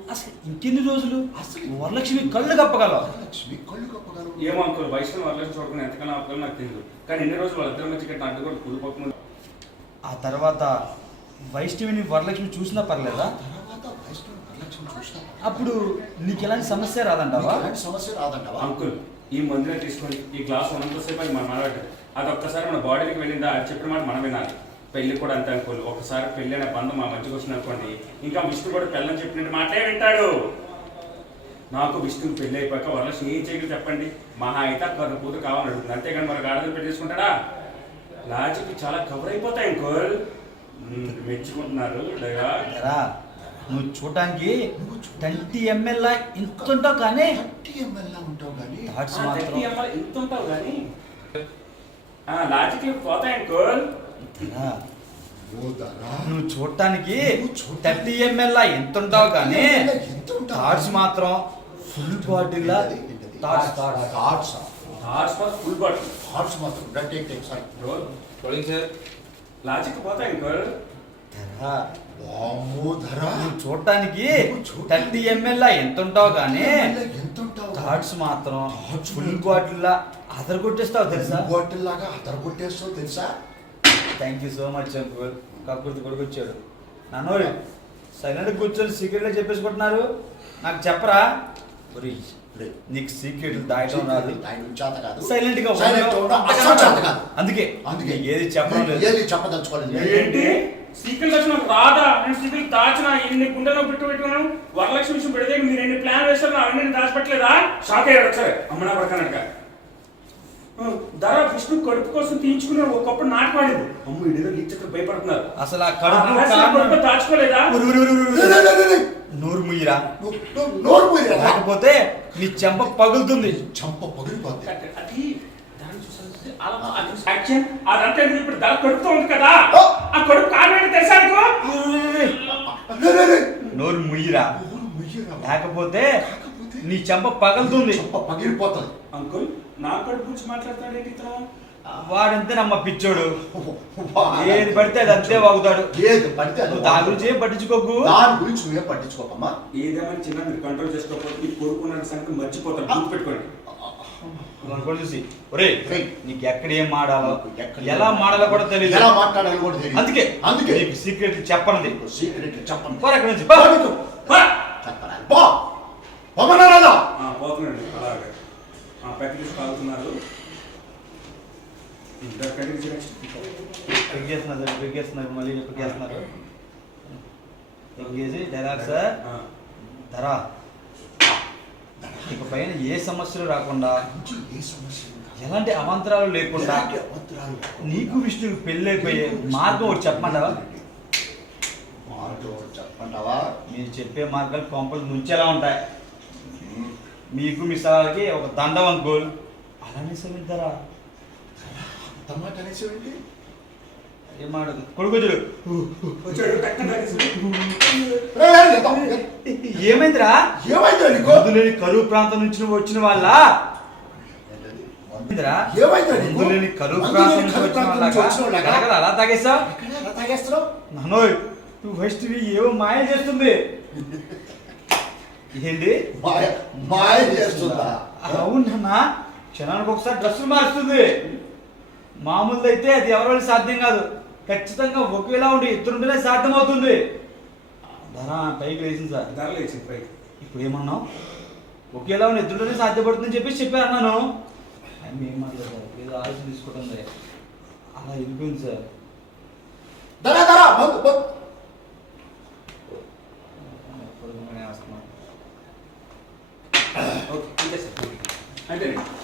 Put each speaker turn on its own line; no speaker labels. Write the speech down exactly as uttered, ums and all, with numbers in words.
అసలు ఇంకెన్ని రోజులు అసలు వరలక్ష్మి కళ్ళు కప్పగలవు?
వరలక్ష్మి కళ్ళు కప్పగలవు?
ఏమో అంకుల్ వైష్ణవ్ వరలక్ష్మి చూడకుండా ఎంతకన్నా ఆపుకోవాలో నాకు తెలియదు. కానీ ఎన్ని రోజులు వాళ్ళిద్దరి మధ్య కట్టిన అడ్డు కూడా కుదిరిపోకుండా.
ఆ తర్వాత వైష్ణవిని వరలక్ష్మి చూసినా పర్లేదా?
తర్వాత వైష్ణవి వరలక్ష్మి చూసినా
అప్పుడు నీకు ఎలాంటి సమస్య రాదంటావా?
ఎలాంటి సమస్య రాదంటావా?
అంకుల్ ఈ మందులో తీసుకొని ఈ గ్లాస్ ఉన్నంతసేపు అది మన మనవాడు అది ఒక్కసారి మన బాడీకి వెళ్ళిందా అది చెప్పిన మాట మనం వినాలి. పెళ్లి కూడా అంతే అనుకోండి, ఒకసారి పెళ్ళి అనే బంధం మా మధ్యకి వచ్చింది అనుకోండి, ఇంకా విష్ణు కూడా పెళ్ళని చెప్పినట్టు మాటే వింటాడు. నాకు విష్ణుకి పెళ్ళి అయిపోయాక వరలక్ష్మి ఏం చేయగలరు చెప్పండి? మహా అయితే కర్ర కూతురు కావాలని అడుగుతుంది, అంతేగాని మరి గాడిదలు పెళ్లి చేసుకుంటాడా? లాజిక్ చాలా కవర్ అయిపోతాయి అంకుల్. మెచ్చుకుంటున్నారు లేదా?
నువ్వు చూడటానికి ట్వంటీ ఎంఎల్ ఇంత ఉంటావు కానీ
థర్టీ ఎంఎల్ ఉంటావు కానీ
థాట్స్ మాత్రం
ఇంత ఉంటావు కానీ లాజిక్ పోతాయి అంకుల్.
నువ్వు చూడటానికి థర్టీ ఎంఎల్ ఎంత ఉంటావు కానీ థాట్స్ మాత్రం full bottle
full bottle
hearts మాత్రం
లాజిక్ పోతాయి అంకుల్.
నువ్వు చూడటానికి థర్టీ ఎంఎల్ ఎంత ఉంటావు కానీ థాట్స్ మాత్రం ఫుల్ బాటిల్ లా అదర్ కొట్టేస్తావు తెలుసా?
బాటిల్ లాగా అదర్ కొట్టేస్తావు తెలుసా?
Thank you so much uncle. కాకూడదు కొడుకు వచ్చాడు. నన్ను సైలెంట్ కూర్చొని సీక్రెట్గా చెప్పేసుకుంటున్నారు, నాకు చెప్పరా? నీకు సీక్రెట్లు దాయడం రాదు, సైలెంట్ గా అందుకే అందుకే ఏది చెప్పడం లేదు,
ఏది చెప్పదలుచుకోలేదు.
ఏంటి సీక్రెట్ వచ్చిన రాదా? నేను సీక్రెట్ దాచిన ఎన్ని గుండెలో పెట్టు పెట్టుకున్నాను. వరలక్ష్మి విషయం పెడితే మీరు ఎన్ని ప్లాన్ వేస్తారు, అవన్నీ దాచిపెట్టలేదా? షాక్ అయ్యాడు ఒకసారి అమ్మనా పడతానక. ధర విష్ణు కడుపు కోసం తీయించుకున్నాడు, ఒకప్పుడు నాటకాడేది. అమ్మ ఇడిలో గిచ్చక భయపడుతున్నారు.
అసలు ఆ కడుపు
దాచుకోలేదా?
నోరు ముయ్యరా,
నోరు ముయ్యరా,
లేకపోతే నీ చెంప పగులుతుంది.
చెంప పగిలిపోతుంది.
అది అదంటే ఇప్పుడు ధర కడుపుతో ఉంది కదా, ఆ కడుపు కారణం తెలుసా నీకు?
నోరు ముయ్యరా, లేకపోతే నీ చెంప పగులుతుంది.
చెంప పగిలిపోతుంది.
అంకుల్ నా కడుపు గురించి మాట్లాడతాడు ఏంటి ఇతను?
వాడంతే నమ్మ పిచ్చోడు, ఏది పడితే అది అంతే వాగుతాడు.
ఏది పడితే అది
దాని గురించి ఏం పట్టించుకోకు.
దాని గురించి నువ్వే పట్టించుకోకమ్మా.
ఏదేమైనా చిన్న మీరు కంట్రోల్ చేసుకోకపోతే మీ కోరుకున్న సంగతి మర్చిపోతారు, గుర్తు పెట్టుకోండి.
చూసి ఒరే నీకు ఎక్కడ ఏం మాడాలో ఎలా మాడాలో కూడా తెలియదు,
ఎలా మాట్లాడాలో కూడా తెలియదు. అందుకే అందుకే
నీకు సీక్రెట్ చెప్పనది.
సీక్రెట్ చెప్పను.
పోరా అక్కడి నుంచి,
పోతున్నాడు అలాగే ప్యాకెట్ తాగుతున్నారు.
పెగ్గేస్తున్నారు పెగ్గేస్తున్నారు మళ్ళీ పెగ్గేస్తున్నారు. పెగ్గేసి డైలాగ్ సార్ ధరా ఇక పైన ఏ సమస్యలు రాకుండా, ఎలాంటి అవాంతరాలు లేకుండా నీకు విష్ణువు పెళ్ళైపోయే మార్గం ఒకటి చెప్పమంటావా?
చెప్పమంటావా?
మీరు చెప్పే మార్గాలు కొంపలు ముంచేలా ఉంటాయి. మీకు మీ స్థలాలకి ఒక దండం అంకుల్. అలానే సమిద్దారా ఏమాడదు కొడుకొచ్చుడు. ఏమైందిరా? ఏమైంది? కరువు ప్రాంతం నుంచి వచ్చిన వాళ్ళ లేని కరువు ప్రాంతం నుంచి వచ్చిన వాళ్ళ అలా తాగేస్తావు. నన్నోయ్ నువ్వు వైష్ణవి ఏవో మాయ చేస్తుంది. ఏంటి
మాయ చేస్తుందా?
అవునన్నా, క్షణానికి ఒకసారి డ్రెస్సులు మారుస్తుంది. మామూలుది అయితే అది ఎవరి వల్ల సాధ్యం కాదు, ఖచ్చితంగా ఒకేలా ఉండి ఇద్దరుంటేనే సాధ్యం అవుతుంది. ధర పైకి లేచింది సార్.
ధర లేచింది పైకి.
ఇప్పుడు ఏమన్నావు? ఒకేలా ఉండి ఇద్దరుంటేనే సాధ్యపడుతుందని చెప్పేసి చెప్పాను అన్నాను. ఆయన ఏం మాట్లాడతారు, ఏదో ఆలోచన తీసుకుంటుంది, అలా వెళ్ళిపోయింది సార్.
అంటే